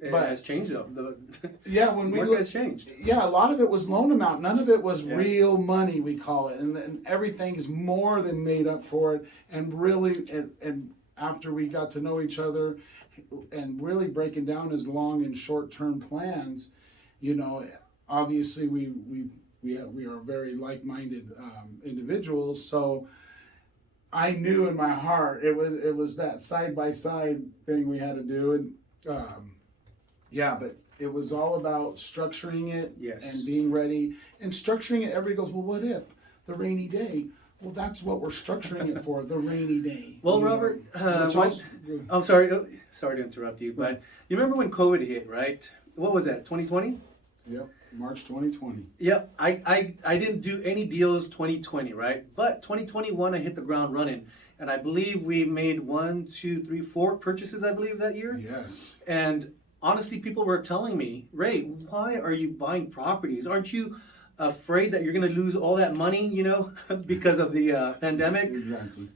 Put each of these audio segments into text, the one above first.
It But has changed though. yeah, when we Market look, has changed. yeah, a lot of it was loan amount. None of it was Yeah. real money, we call it, and everything is more than made up for it. And really, and after we got to know each other, and really breaking down his long and short term plans, you know, obviously we are very like minded individuals. So I knew in my heart it was that side by side thing we had to do, and yeah, but it was all about structuring it Yes. and being ready and structuring it. Everybody goes, well, what if the rainy day? Well, that's what we're structuring it for, the rainy day. Well, you know, Robert, which also- I'm sorry. Sorry to interrupt you, but you remember when COVID hit, right? What was that? 2020. Yep, March 2020. Yep. I didn't do any deals 2020, right? But 2021, I hit the ground running, and I believe we made 1, 2, 3, 4 purchases. I believe that year. Yes. And honestly, people were telling me, Ray, why are you buying properties? Aren't you afraid that you're going to lose all that money, because of the pandemic? Exactly.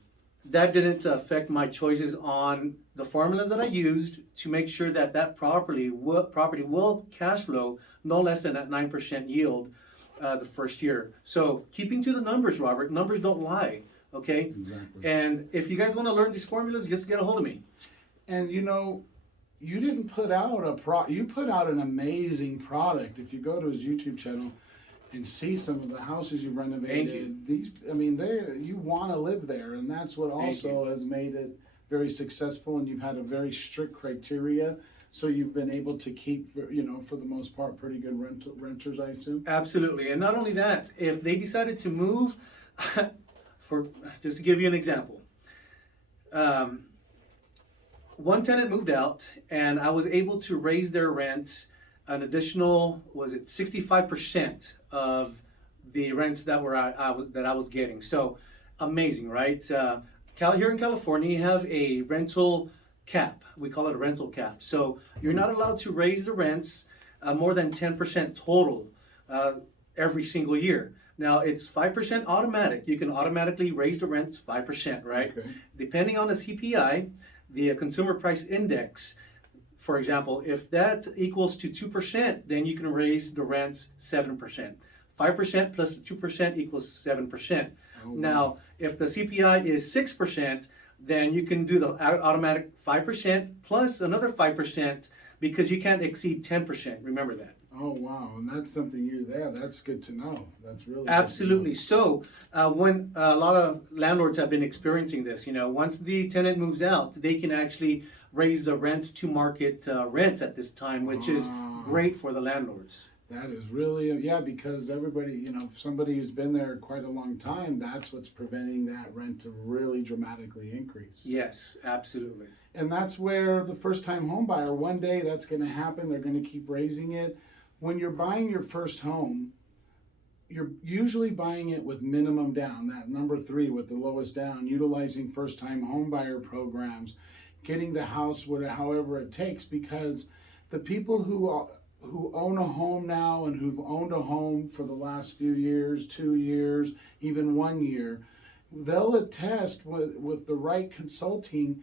That didn't affect my choices on the formulas that I used to make sure that property will cash flow no less than at 9% yield the first year. So keeping to the numbers, Robert, numbers don't lie, okay? Exactly. And if you guys want to learn these formulas, just get a hold of me. And you didn't put out you put out an amazing product. If you go to his YouTube channel and see some of the houses you renovated, you want to live there, and that's what also has made it very successful. And you've had a very strict criteria, so you've been able to keep, for the most part, pretty good renters, I assume. Absolutely, and not only that, if they decided to move, just to give you an example. One tenant moved out, and I was able to raise their rents an additional, 65% of the rents that I was getting. So amazing, right? Here in California, you have a rental cap. We call it a rental cap. So you're not allowed to raise the rents more than 10% total every single year. Now it's 5% automatic. You can automatically raise the rents 5%, right? Okay. Depending on the CPI, the Consumer Price Index, for example, if that equals to 2%, then you can raise the rents 7%. 5% plus the 2% equals 7%. Oh, Now, if the CPI is 6%, then you can do the automatic 5% plus another 5% because you can't exceed 10%. Remember that. Oh wow, and that's something that's good to know. That's really Absolutely. Good to know. So when a lot of landlords have been experiencing this, once the tenant moves out, they can actually raise the rents to market rents at this time, which is great for the landlords. That is really, because everybody, if somebody who's been there quite a long time, that's what's preventing that rent to really dramatically increase. Yes, absolutely. And that's where the first time home buyer, one day that's going to happen. They're going to keep raising it. When you're buying your first home, you're usually buying it with minimum down, that number 3 with the lowest down, utilizing first time home buyer programs, getting the house however it takes, because the people who own a home now and who've owned a home for the last few years, 2 years, even 1 year, they'll attest with the right consulting.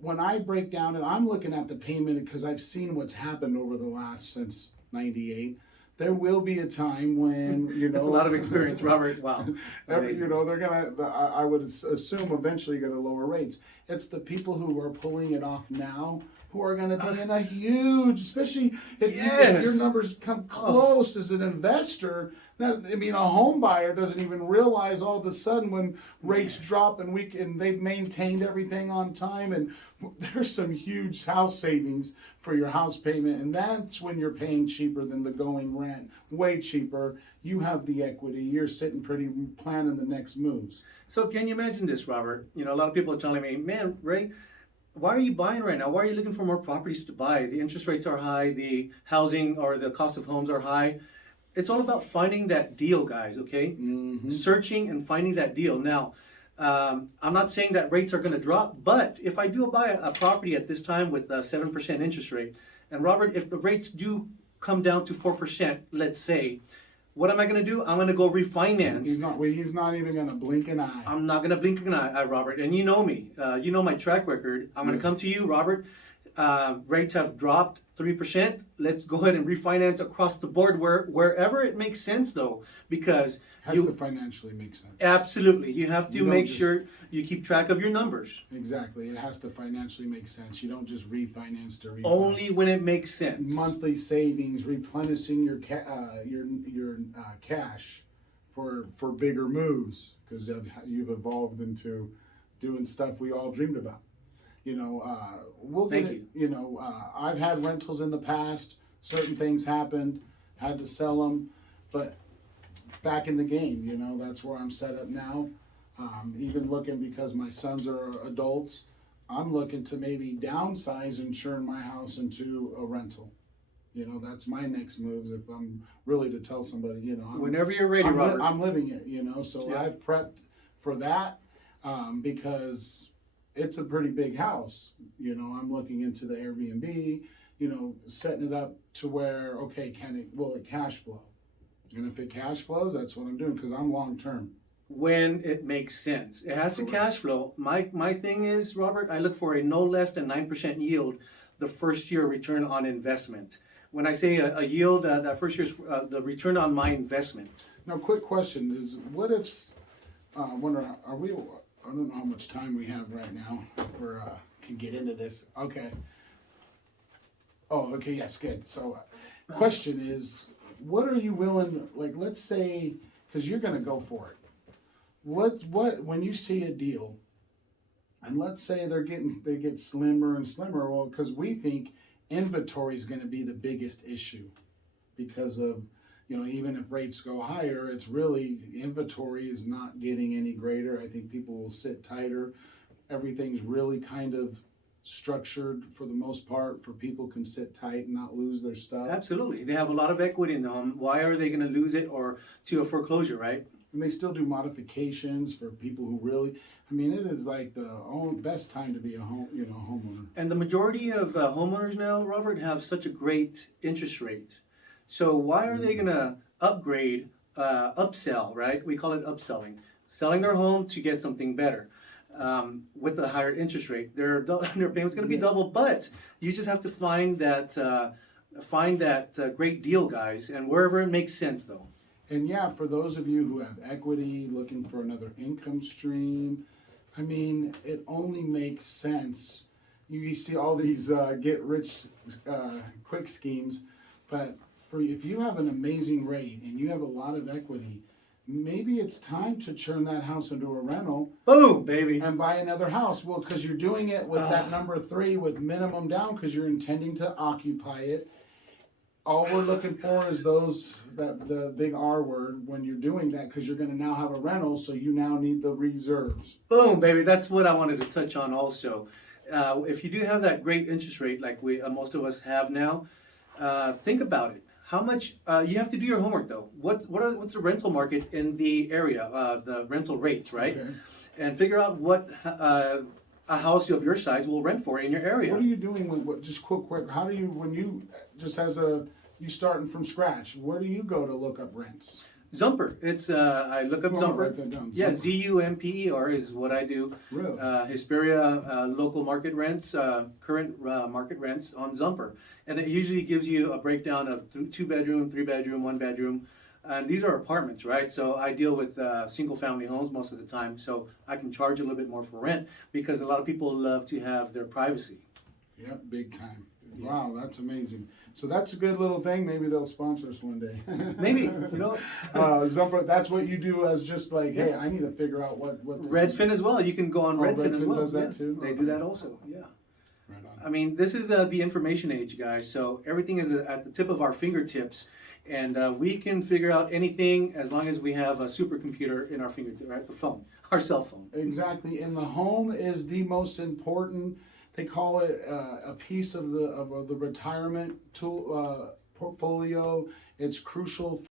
When I break down, and I'm looking at the payment because I've seen what's happened over the last since '98. There will be a time when That's a lot of experience, Robert. Wow. they're gonna. I would assume eventually going to lower rates. It's the people who are pulling it off now who are going to be in a huge, especially if your numbers come close as an investor. A home buyer doesn't even realize all of a sudden when rates drop and they've maintained everything on time, and there's some huge house savings for your house payment, and that's when you're paying cheaper than the going rent, way cheaper. You have the equity. You're sitting pretty, planning the next moves. So can you imagine this, Robert? A lot of people are telling me, man, Ray, why are you buying right now? Why are you looking for more properties to buy? The interest rates are high, the housing or the cost of homes are high. It's all about finding that deal, guys, okay? Mm-hmm. Searching and finding that deal. Now, I'm not saying that rates are going to drop, but if I do buy a property at this time with a 7% interest rate, and Robert, if the rates do come down to 4%, let's say, what am I going to do? I'm going to go refinance. He's not even going to blink an eye. I'm not going to blink an eye, Robert. And you know me. You know my track record. I'm going to come to you, Robert. rates have dropped 3%. Let's go ahead and refinance across the board wherever it makes sense, though, because Has to financially make sense. absolutely, you have to You don't make just- sure you keep track of your numbers. Exactly. It has to financially make sense. You don't just refinance to refinance. Only when it makes sense. Monthly savings, replenishing your cash for bigger moves, because you've evolved into doing stuff we all dreamed about. We'll get Thank it. I've had rentals in the past. Certain things happened, had to sell them, but back in the game, that's where I'm set up now. Even looking, because my sons are adults, I'm looking to maybe downsize and turn my house into a rental. That's my next moves if I'm really to tell somebody, Whenever you're ready, Robert. I'm living it, so Yeah. I've prepped for that, because it's a pretty big house. I'm looking into the Airbnb, setting it up to where, okay, will it cash flow? And if it cash flows, that's what I'm doing, because I'm long term. When it makes sense. It has to Correct. cash flow. My thing is, Robert, I look for a no less than 9% yield the first year return on investment. When I say a yield, that first year's the return on my investment. Now, quick question is, what if, wonder, are we, I don't know how much time we have right now, if we can get into this. Okay. Oh, okay, yes, good. So, question is, what are you willing, like, let's say, because you're going to go for it. When you see a deal, and let's say they get slimmer and slimmer, well, because we think inventory is going to be the biggest issue, because of, even if rates go higher, it's really, inventory is not getting any greater. I think people will sit tighter. Everything's really kind of structured for the most part, for people can sit tight and not lose their stuff. Absolutely. They have a lot of equity in the home. Why are they going to lose it or to a foreclosure, right? And they still do modifications for people who really, it is like the best time to be a homeowner. And the majority of homeowners now, Robert, have such a great interest rate. So why are they going to upgrade, upsell, right? We call it upselling. Selling their home to get something better. With the higher interest rate, their payment's going to be double, but you just have to find that great deal, guys, and wherever it makes sense, though. And yeah, for those of you who have equity, looking for another income stream, it only makes sense. You see all these get rich quick schemes, but if you have an amazing rate and you have a lot of equity, maybe it's time to turn that house into a rental. Boom, baby. And buy another house. Well, because you're doing it with that number 3 with minimum down, because you're intending to occupy it. All we're looking for is the big R word when you're doing that, because you're going to now have a rental, so you now need the reserves. Boom, baby. That's what I wanted to touch on also. If you do have that great interest rate like most of us have now, think about it. How much you have to do your homework though. What's the rental market in the area? The rental rates, right? Okay. And figure out what a house of your size will rent for in your area. What are you doing with just quick? How do you, when you just you starting from scratch? Where do you go to look up rents? Zumper. It's I look up I'm gonna Zumper. write that down. Yeah, Zumper. Zumper is what I do. Really? Hesperia local market rents, current market rents on Zumper, and it usually gives you a breakdown of 2-bedroom, 3-bedroom, 1-bedroom. And these are apartments, right? So I deal with single-family homes most of the time, so I can charge a little bit more for rent because a lot of people love to have their privacy. Yep, big time. Wow, that's amazing. So that's a good little thing. Maybe they'll sponsor us one day. Maybe, Zumper, that's what you do as just like, hey, I need to figure out what this Redfin as well. You can go on Redfin as Redfin well. does that too? They Okay. do that also, yeah. Right on. I mean, this is the information age, guys. So everything is at the tip of our fingertips, and we can figure out anything as long as we have a supercomputer in our fingertips, right? The phone, our cell phone. Exactly, and the home is the most important. They call it a piece of the retirement tool portfolio. It's crucial